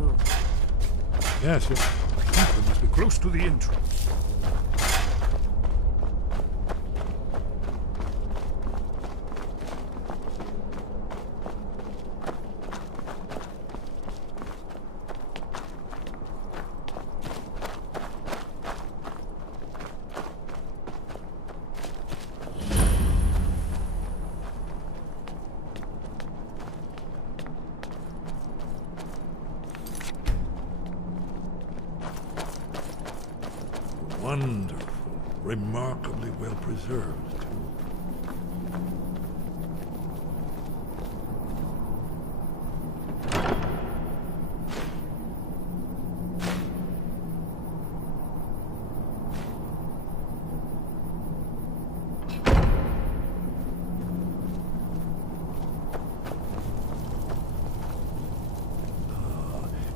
move. Yes, yes. I think we must be close to the entrance. Wonderful. Remarkably well preserved, too.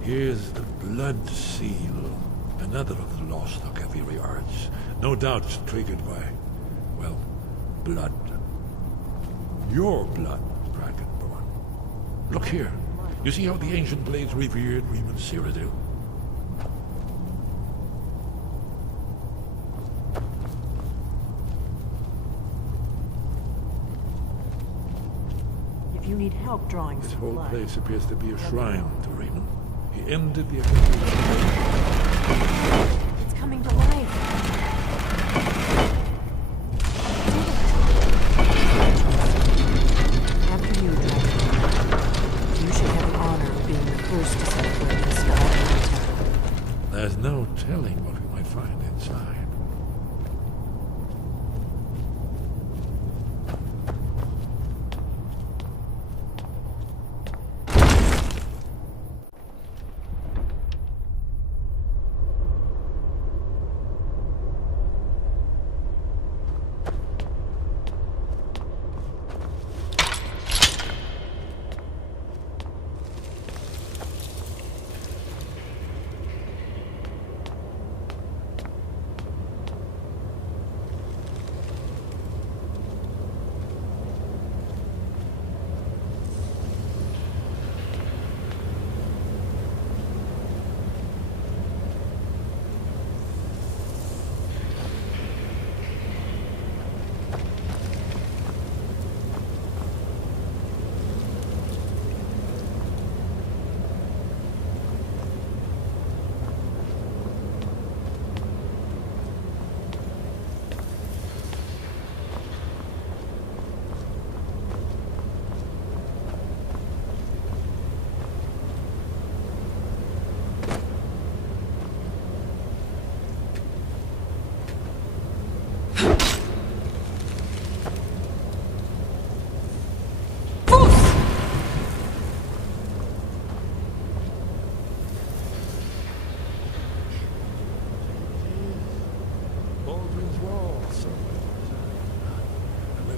Here's the blood seal. Another of the lost Akaviri arts. No doubt triggered by, well, blood. Your blood, Dragonborn. Look here. You see how the ancient blades revered Riemann Cyrodiil? If you need help drawing This some whole blood, place appears to be a shrine to Riemann. He ended the Akaviri. it's coming to life. After you, Dragon. You should have the honor of being the first to set foot in the Skyrim temple. There's no telling what we might find inside.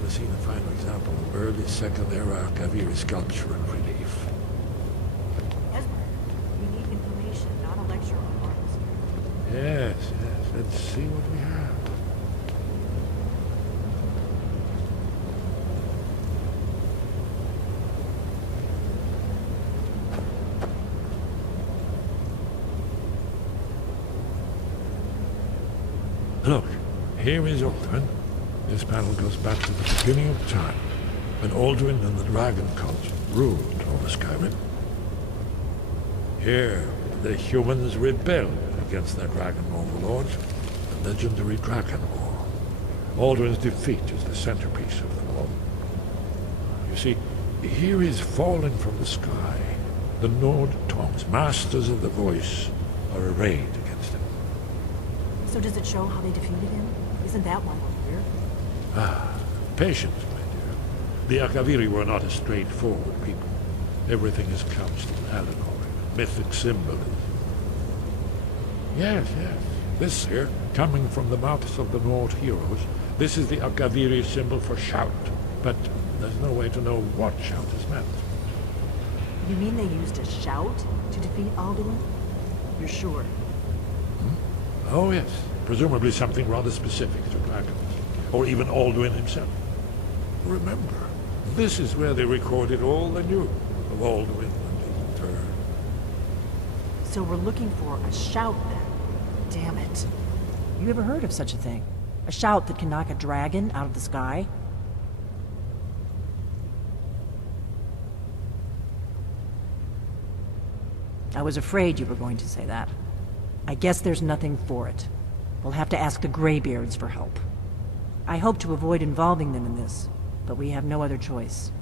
Seen a final example of early Second Era Kaviri sculpture and relief. Esmer, we need information, not a lecture on arts. Yes, yes. Let's see what we have. Look, here is Alduin. This panel goes back to the beginning of time, when Alduin and the dragon cult ruled over Skyrim. Here, the humans rebelled against their dragon overlords, the legendary Dragon War. Alduin's defeat is the centerpiece of them all. You see, here is falling from the sky. The Nord Tongs, masters of the voice, are arrayed against him. So does it show how they defeated him? Isn't that why we're here? Ah, patience, my dear. The Akaviri were not a straightforward people. Everything is couched in allegory, mythic symbolism. Yes, yes. This here, coming from the mouths of the Nord heroes, this is the Akaviri symbol for shout. But there's no way to know what shout is meant. You mean they used a shout to defeat Alduin? You're sure? Oh, yes. Presumably something rather specific to dragons. Or even Alduin himself. Remember, this is where they recorded all they knew of Alduin and his turn. So we're looking for a shout then. Damn it. You ever heard of such a thing? A shout that can knock a dragon out of the sky? I was afraid you were going to say that. I guess there's nothing for it. We'll have to ask the Greybeards for help. I hope to avoid involving them in this, but we have no other choice.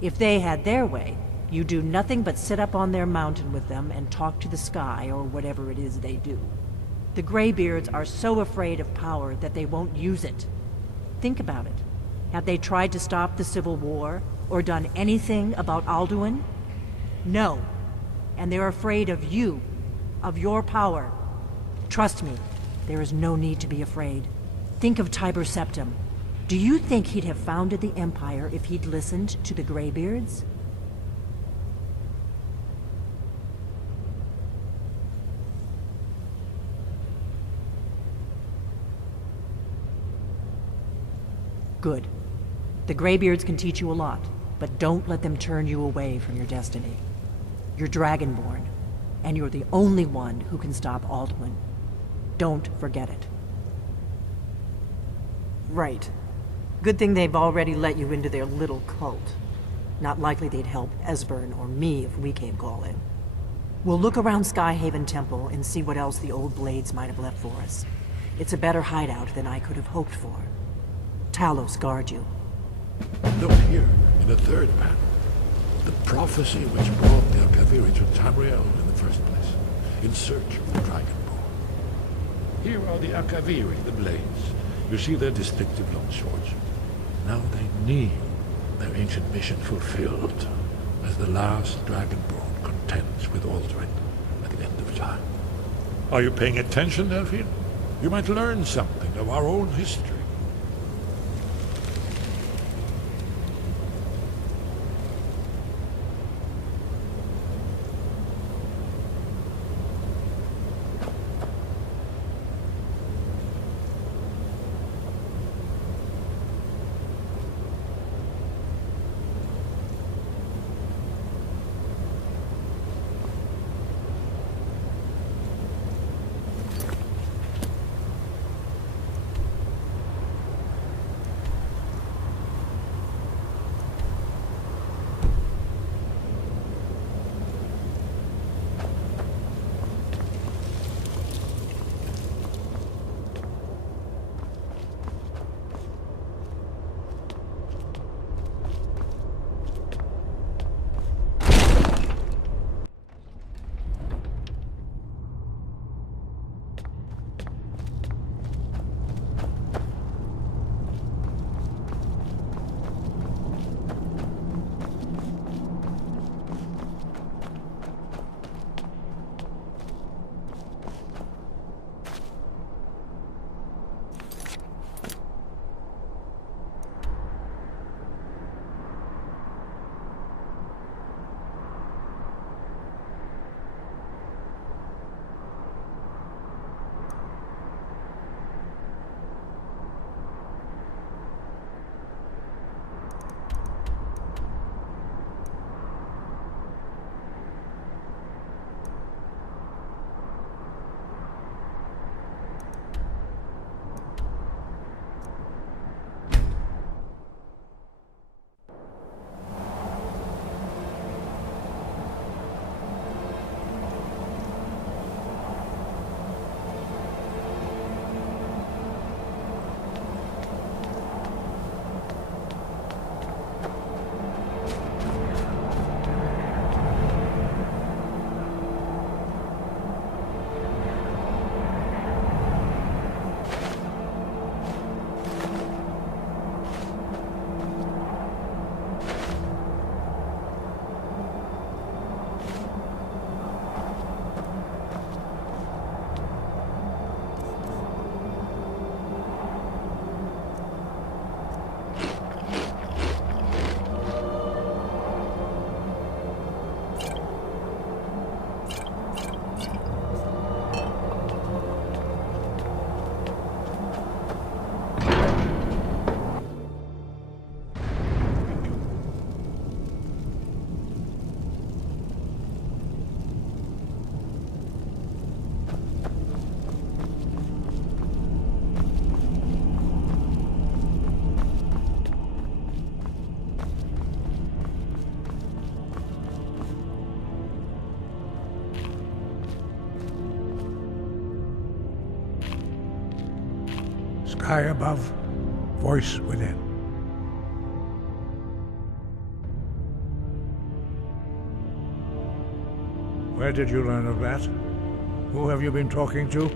If they had their way, you do nothing but sit up on their mountain with them and talk to the sky or whatever it is they do. The Greybeards are so afraid of power that they won't use it. Think about it. Have they tried to stop the Civil War or done anything about Alduin? No. And they're afraid of you, of your power. Trust me, there is no need to be afraid. Think of Tiber Septim. Do you think he'd have founded the Empire if he'd listened to the Greybeards? Good. The Greybeards can teach you a lot, but don't let them turn you away from your destiny. You're Dragonborn, and you're the only one who can stop Alduin. Don't forget it. Right. Good thing they've already let you into their little cult. Not likely they'd help Esbern or me if we came calling. We'll look around Skyhaven Temple and see what else the old Blades might have left for us. It's a better hideout than I could have hoped for. Talos guard you. Look here, in the third panel. The prophecy which brought the Alkaviri to Tamriel in the first place, in search of the Dragonborn. Here are the Alkaviri, the Blades. You see their distinctive long swords. Now they need their ancient mission fulfilled, as the last Dragonborn contends with Alduin at the end of time. Are you paying attention, Delphine? You might learn something of our own history. Sky above, voice within. Where did you learn of that? Who have you been talking to?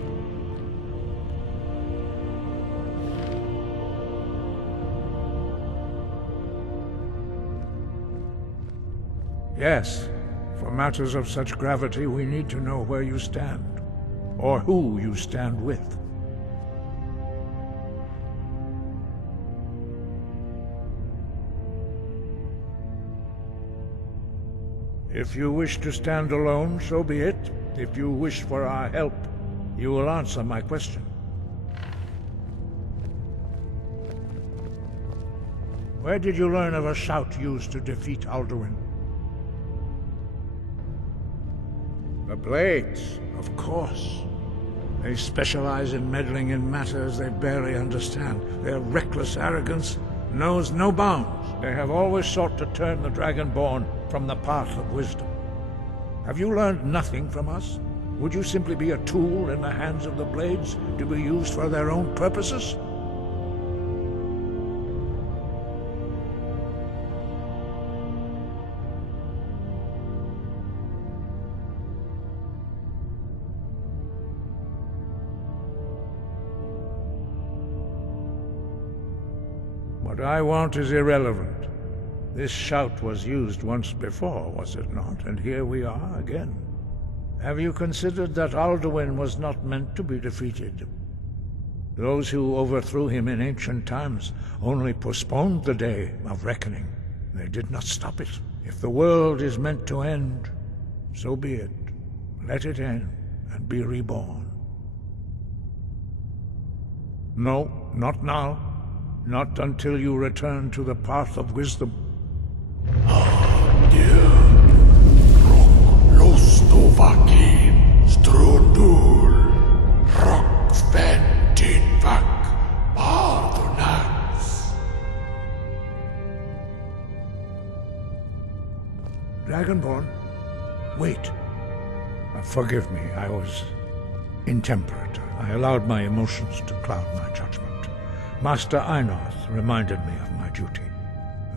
Yes, for matters of such gravity, we need to know where you stand, or who you stand with. If you wish to stand alone, so be it. If you wish for our help, you will answer my question. Where did you learn of a shout used to defeat Alduin? The Blades, of course. They specialize in meddling in matters they barely understand. Their reckless arrogance knows no bounds. They have always sought to turn the Dragonborn from the path of wisdom. Have you learned nothing from us? Would you simply be a tool in the hands of the Blades to be used for their own purposes? What I want is irrelevant. This shout was used once before, was it not? And here we are again. Have you considered that Alduin was not meant to be defeated? Those who overthrew him in ancient times only postponed the day of reckoning. They did not stop it. If the world is meant to end, so be it. Let it end and be reborn. No, not now. Not until you return to the path of wisdom. Dragonborn, wait. Forgive me, I was intemperate. I allowed my emotions to cloud my judgment. Master Einarth reminded me of my duty.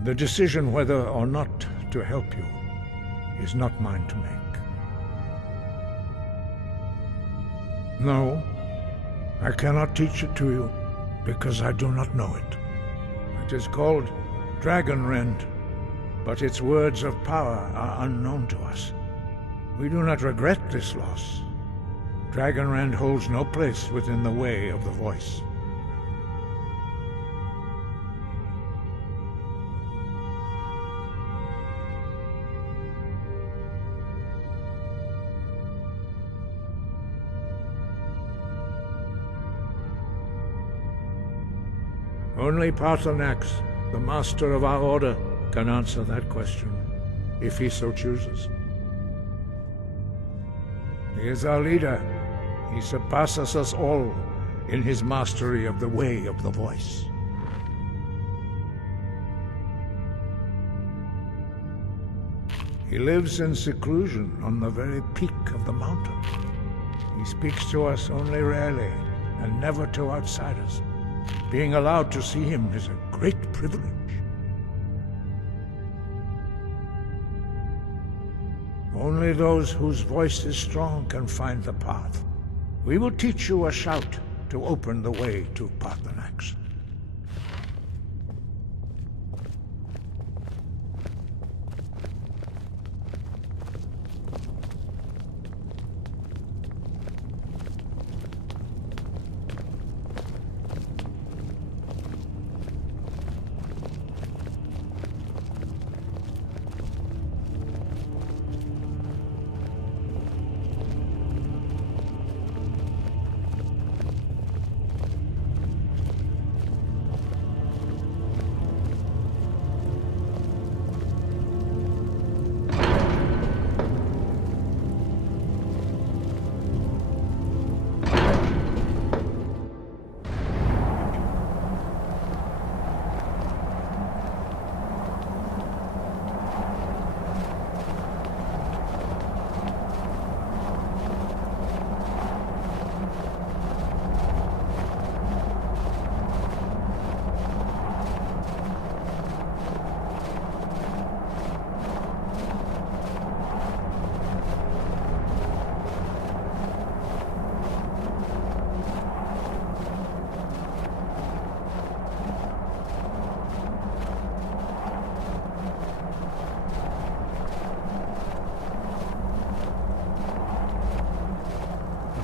The decision whether or not to help you is not mine to make. No, I cannot teach it to you, because I do not know it. It is called Dragonrend, but its words of power are unknown to us. We do not regret this loss. Dragonrend holds no place within the way of the voice. Only Paarthurnax, the master of our order, can answer that question, if he so chooses. He is our leader. He surpasses us all in his mastery of the way of the voice. He lives in seclusion on the very peak of the mountain. He speaks to us only rarely, and never to outsiders. Being allowed to see him is a great privilege. Only those whose voice is strong can find the path. We will teach you a shout to open the way to Paarthurnax.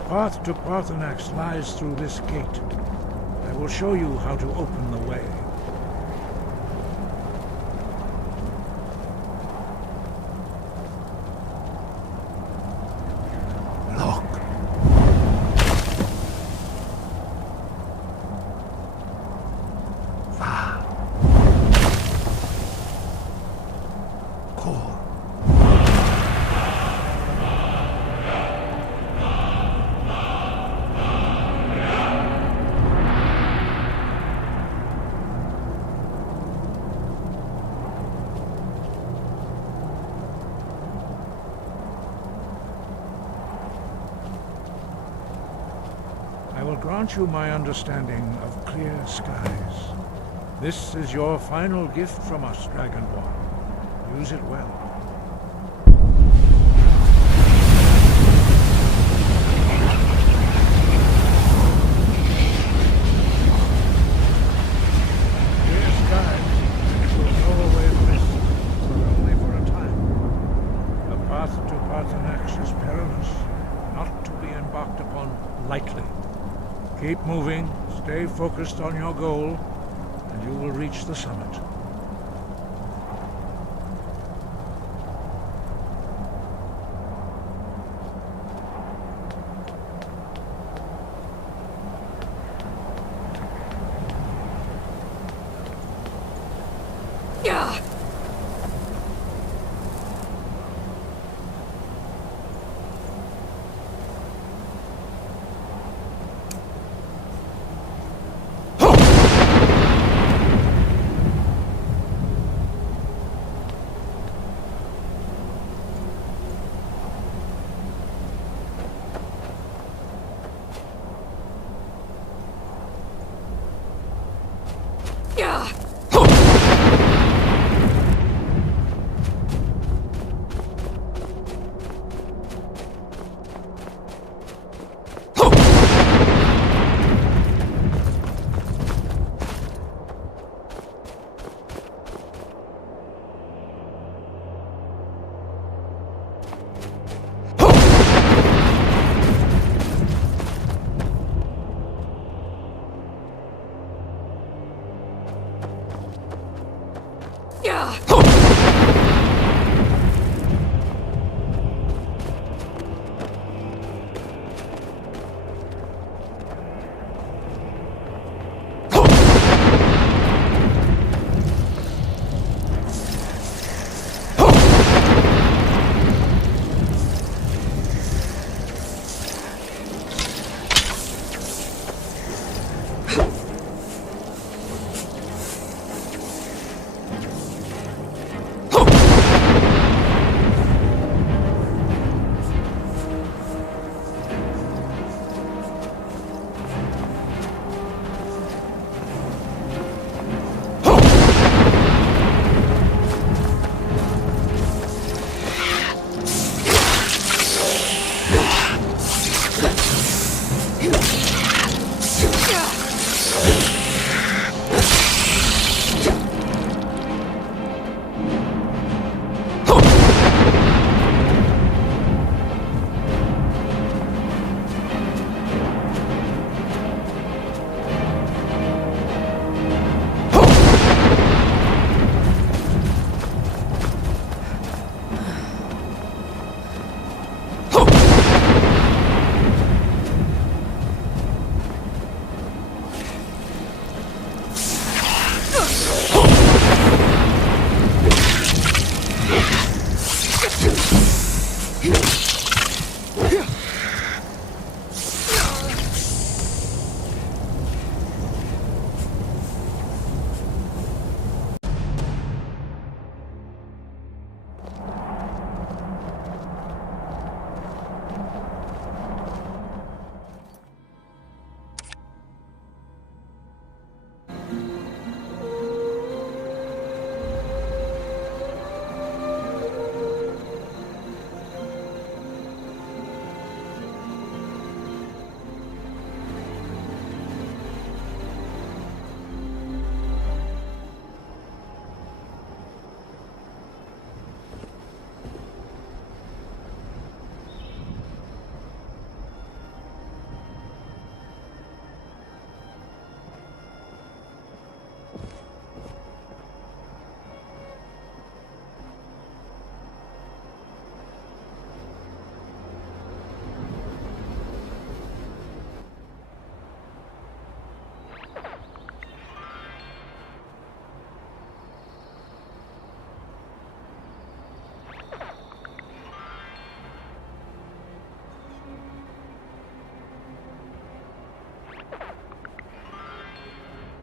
path to Parthenax lies through this gate. I will show you how to open the way. Look. Core. I will grant you my understanding of clear skies. This is your final gift from us, Dragonborn. Use it well. Clear skies will blow away mist, but only for a time. The path to Parthenax is perilous, not to be embarked upon lightly. Keep moving, stay focused on your goal, and you will reach the summit.